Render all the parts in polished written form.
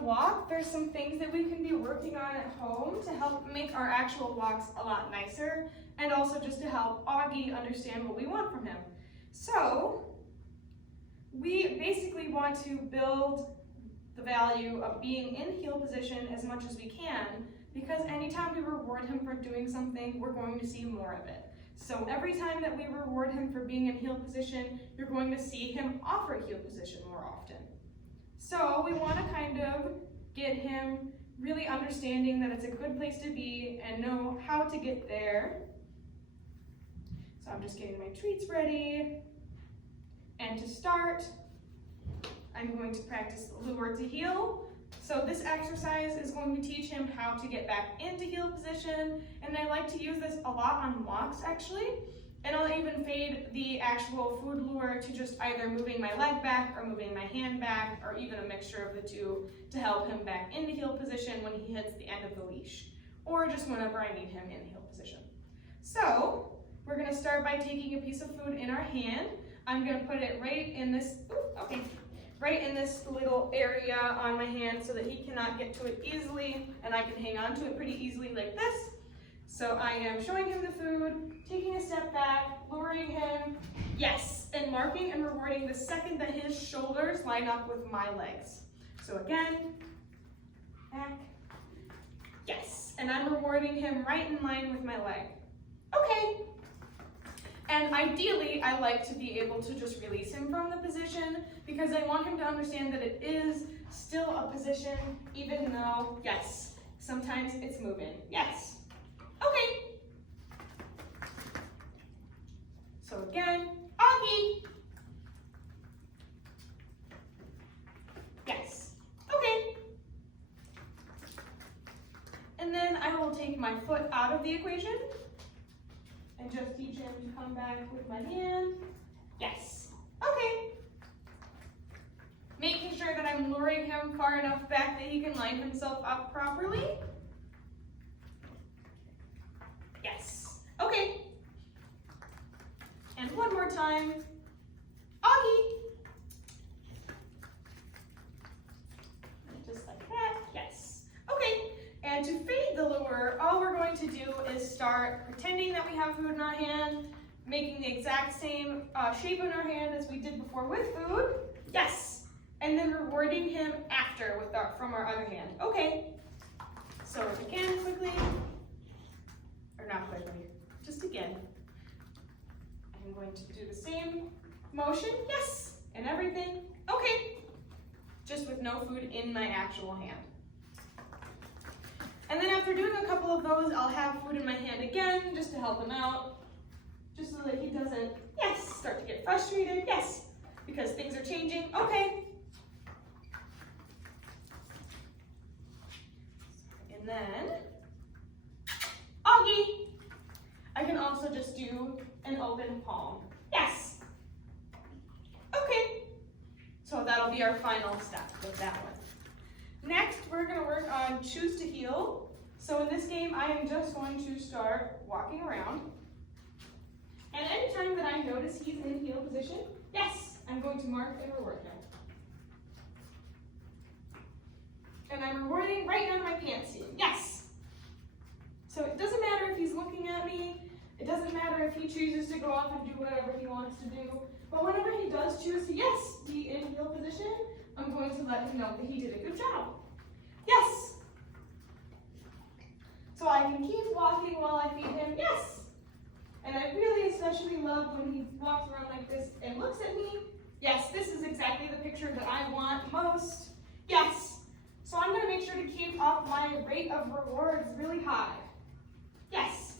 a walk, there's some things that we can be working on at home to help make our actual walks a lot nicer, and also just to help Auggie understand what we want from him. So, we basically want to build the value of being in heel position as much as we can, because anytime we reward him for doing something, we're going to see more of it. So every time that we reward him for being in heel position, you're going to see him offer heel position more often. So we want to kind of get him really understanding that it's a good place to be and know how to get there. So I'm just getting my treats ready. And to start, I'm going to practice lure to heel. So this exercise is going to teach him how to get back into heel position, and I like to use this a lot on walks actually. And I'll even fade the actual food lure to just either moving my leg back or moving my hand back, or even a mixture of the two to help him back into heel position when he hits the end of the leash, or just whenever I need him in heel position. So we're going to start by taking a piece of food in our hand. I'm going to put it right in this, right in this little area on my hand so that he cannot get to it easily, and I can hang on to it pretty easily like this. So I am showing him the food, taking a step back, luring him, yes, and marking and rewarding the second that his shoulders line up with my legs. So again, back, yes, and I'm rewarding him right in line with my leg. Okay. And ideally, I like to be able to just release him from the position, because I want him to understand that it is still a position, even though, yes, sometimes it's moving. Yes. Okay. So again, Auggie. Yes. Okay. And then I will take my foot out of the equation and just teach him to come back with my hand. Yes. Okay. Making sure that I'm luring him far enough back that he can line himself up properly. Yes. Okay. And one more time. Auggie. Just like that. Yes. Okay. And to fade the lure, all we're going to do is start pretending that we have food in our hand, making the exact same shape in our hand as we did before with food. Yes. And then rewarding him after with from our other hand. Okay. So again, quickly, or not quickly, just again. I'm going to do the same motion. Yes. And everything. Okay. Just with no food in my actual hand. And then after doing a couple of those, I'll have food in my hand again, just to help him out, just so that he doesn't, yes, start to get frustrated, yes, because things are changing, okay. And then, Auggie. I can also just do an open palm, yes. Okay, so that'll be our final step with that one. Next, we're going to work on choose to heel. So in this game, I am just going to start walking around. And anytime that I notice he's in heel position, yes, I'm going to mark and reward him. And I'm rewarding right down my pants seam, yes. So it doesn't matter if he's looking at me. It doesn't matter if he chooses to go off and do whatever he wants to do. But whenever he does choose to, yes, be in heel position, I'm going to let him know that he did a good job. Yes. So I can keep walking while I feed him. Yes. And I really especially love when he walks around like this and looks at me. Yes, this is exactly the picture that I want most. Yes. So I'm going to make sure to keep up my rate of rewards really high. Yes.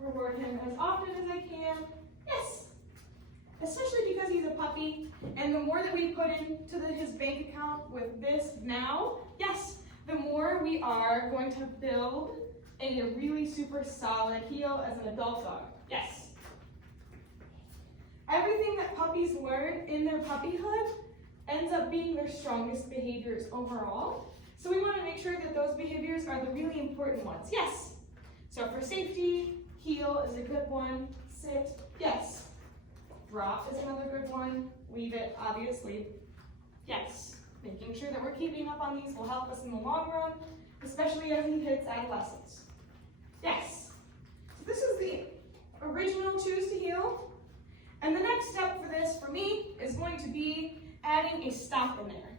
Reward him as often as I can. Yes. Especially because he's a puppy, and the more that we put into his bank account with this now, yes, the more we are going to build a really super solid heel as an adult dog. Yes. Everything that puppies learn in their puppyhood ends up being their strongest behaviors overall. So we want to make sure that those behaviors are the really important ones. Yes. So for safety, heel is a good one. Sit, yes. Drop is another good one. Leave it, obviously. Yes. Making sure that we're keeping up on these will help us in the long run, especially as he hits adolescence. Yes. So this is the original Choose to Heal. And the next step for this, for me, is going to be adding a stop in there.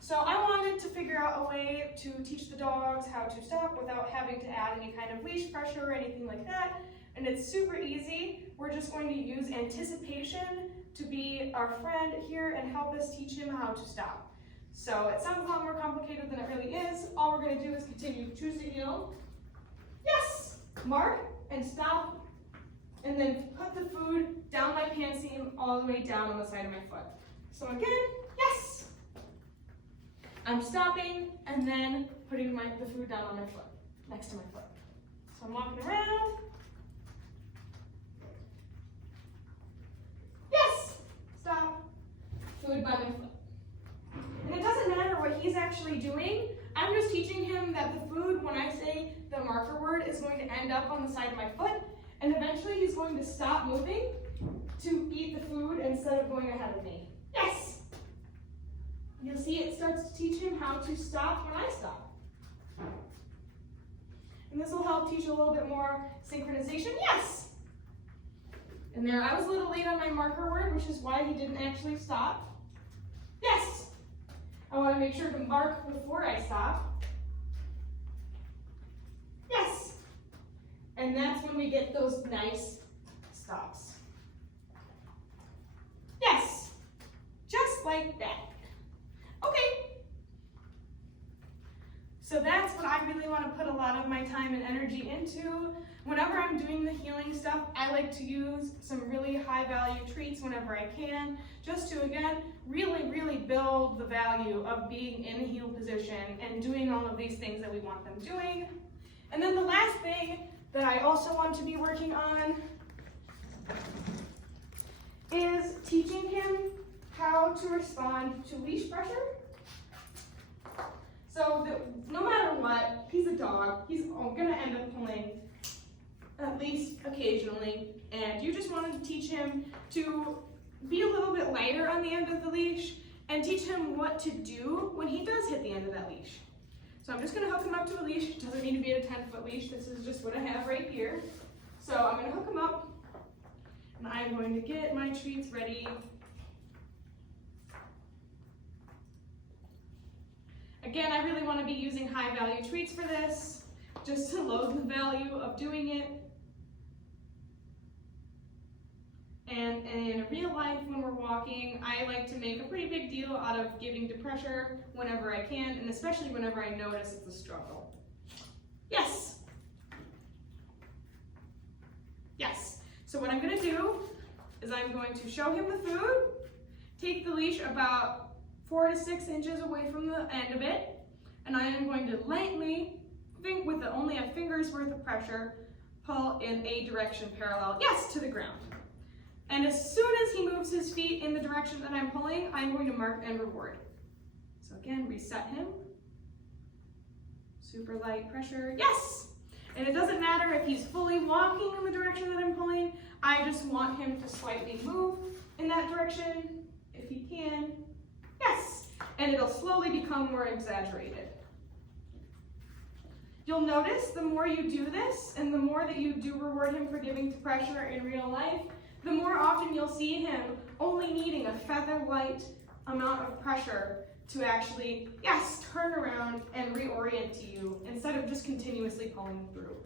So I wanted to figure out a way to teach the dogs how to stop without having to add any kind of leash pressure or anything like that. And it's super easy. We're just going to use anticipation to be our friend here and help us teach him how to stop. So it sounds a lot more complicated than it really is. All we're going to do is continue Choose to Heal. Yes! Mark and stop. And then put the food down my pant seam all the way down on the side of my foot. So again, yes! I'm stopping and then putting the food down on my foot, next to my foot. So I'm walking around. Yes! Stop. Food by my foot. And it doesn't matter what he's actually doing. I'm just teaching him that the food, when I say the marker word, is going to end up on the side of my foot. And eventually he's going to stop moving to eat the food instead of going ahead of me. Yes! You'll see it starts to teach him how to stop when I stop. And this will help teach a little bit more synchronization. Yes! And there, I was a little late on my marker word, which is why he didn't actually stop. Yes! I want to make sure to mark before I stop. Yes! And that's when we get those nice stops. Yes! Just like that. Okay. So that's what I really want to put a lot of my time and energy into. Whenever I'm doing the healing stuff, I like to use some really high value treats whenever I can, just to, again, really build the value of being in a healed position and doing all of these things that we want them doing. And then the last thing that I also want to be working on is teaching him how to respond to leash pressure. So that no matter what, he's a dog, he's gonna end up pulling at least occasionally, and you just wanted to teach him to be a little bit lighter on the end of the leash and teach him what to do when he does hit the end of that leash. So I'm just gonna hook him up to a leash. It doesn't need to be a 10-foot leash. This is just what I have right here. So I'm gonna hook him up, and I'm going to get my treats ready. Again, I really want to be using high value treats for this, just to load the value of doing it. And in real life, when we're walking, I like to make a pretty big deal out of giving to pressure whenever I can, and especially whenever I notice it's a struggle. Yes! Yes. So what I'm going to do is I'm going to show him the food, take the leash about 4 to 6 inches away from the end of it, and I am going to lightly, with only a finger's worth of pressure, pull in a direction parallel, yes, to the ground. And as soon as he moves his feet in the direction that I'm pulling, I'm going to mark and reward. So again, reset him. Super light pressure, yes! And it doesn't matter if he's fully walking in the direction that I'm pulling, I just want him to slightly move in that direction, if he can. Yes, and it'll slowly become more exaggerated. You'll notice the more you do this and the more that you do reward him for giving to pressure in real life, the more often you'll see him only needing a feather-light amount of pressure to actually, yes, turn around and reorient to you instead of just continuously pulling through.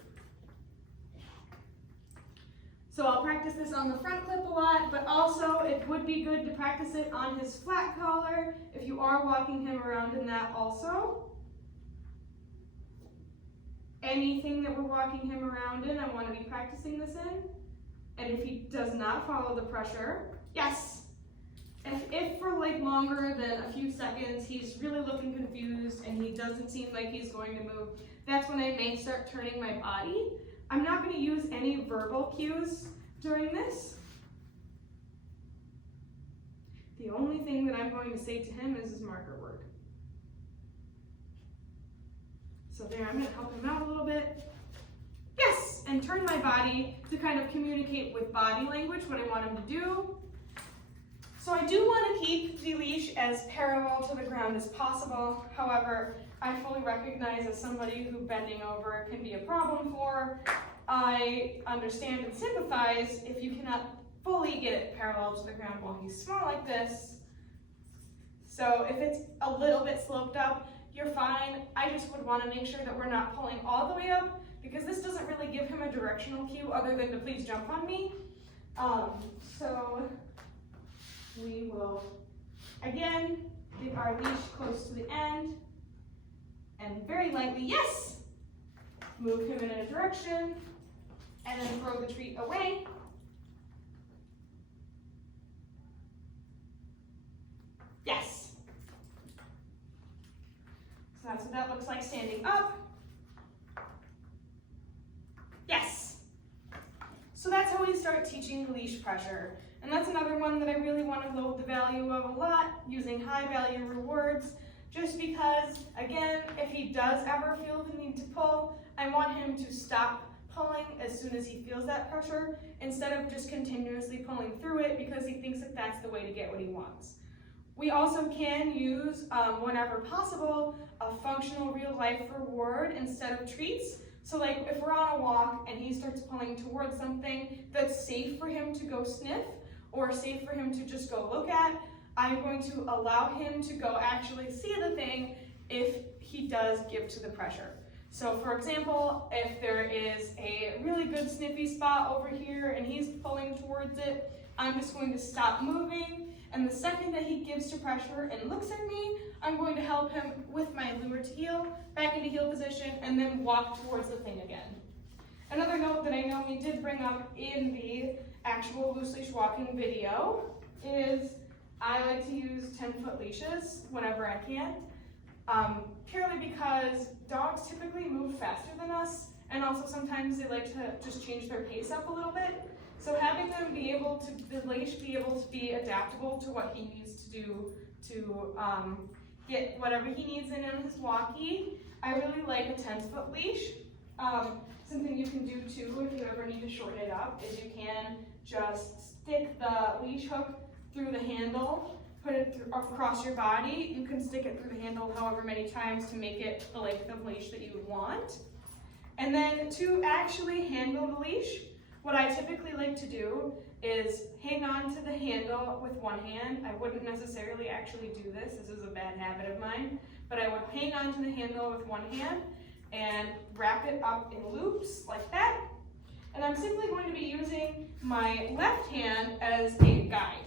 So I'll practice this on the front clip a lot, but also it would be good to practice it on his flat collar if you are walking him around in that also. Anything that we're walking him around in, I want to be practicing this in. And if he does not follow the pressure, yes. If for like longer than a few seconds, he's really looking confused and he doesn't seem like he's going to move, that's when I may start turning my body. I'm not going to use any verbal cues during this. The only thing that I'm going to say to him is his marker word. So there, I'm going to help him out a little bit. Yes, and turn my body to kind of communicate with body language what I want him to do. So I do want to keep the leash as parallel to the ground as possible. However, I fully recognize as somebody who bending over can be a problem for. I understand and sympathize if you cannot fully get it parallel to the ground while he's small like this. So if it's a little bit sloped up, you're fine. I just would want to make sure that we're not pulling all the way up, because this doesn't really give him a directional cue other than to please jump on me. So we will, again, get our leash close to the end and very lightly, yes, move him in a direction and then throw the treat away. Yes. So that's what that looks like standing up. Yes. So that's how we start teaching leash pressure. And that's another one that I really want to load the value of a lot, using high value rewards, just because, again, if he does ever feel the need to pull, I want him to stop pulling as soon as he feels that pressure, instead of just continuously pulling through it because he thinks that that's the way to get what he wants. We also can use, whenever possible, a functional real life reward instead of treats. So like if we're on a walk and he starts pulling towards something that's safe for him to go sniff or safe for him to just go look at, I'm going to allow him to go actually see the thing if he does give to the pressure. So for example, if there is a really good sniffy spot over here and he's pulling towards it, I'm just going to stop moving, and the second that he gives to pressure and looks at me, I'm going to help him with my lure to heel, back into heel position, and then walk towards the thing again. Another note that I know we did bring up in the actual loose leash walking video is I like to use 10-foot leashes whenever I can, purely because dogs typically move faster than us, and also sometimes they like to just change their pace up a little bit. So having them be able to, the leash be able to be adaptable to what he needs to do to get whatever he needs in his walkie. I really like a 10-foot leash. Something you can do too if you ever need to shorten it up is you can just stick the leash hook through the handle, put it through, across your body. You can stick it through the handle however many times to make it the length of leash that you would want. And then to actually handle the leash, what I typically like to do is hang on to the handle with one hand. I wouldn't necessarily actually do this. This is a bad habit of mine. But I would hang on to the handle with one hand and wrap it up in loops like that. And I'm simply going to be using my left hand as a guide.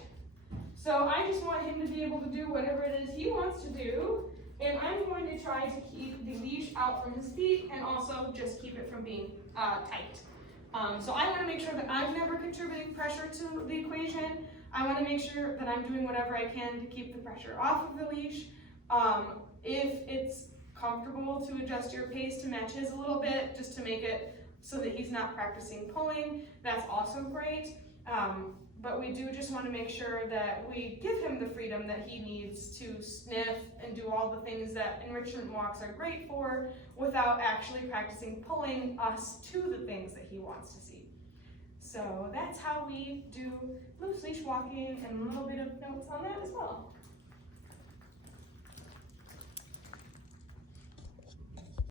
So I just want him to be able to do whatever it is he wants to do. And I'm going to try to keep the leash out from his feet and also just keep it from being tight. So I want to make sure that I'm never contributing pressure to the equation. I want to make sure that I'm doing whatever I can to keep the pressure off of the leash. If it's comfortable to adjust your pace to match his a little bit, just to make it so that he's not practicing pulling, that's also great. But we do just want to make sure that we give him the freedom that he needs to sniff and do all the things that enrichment walks are great for without actually practicing pulling us to the things that he wants to see. So that's how we do loose leash walking, and a little bit of notes on that as well.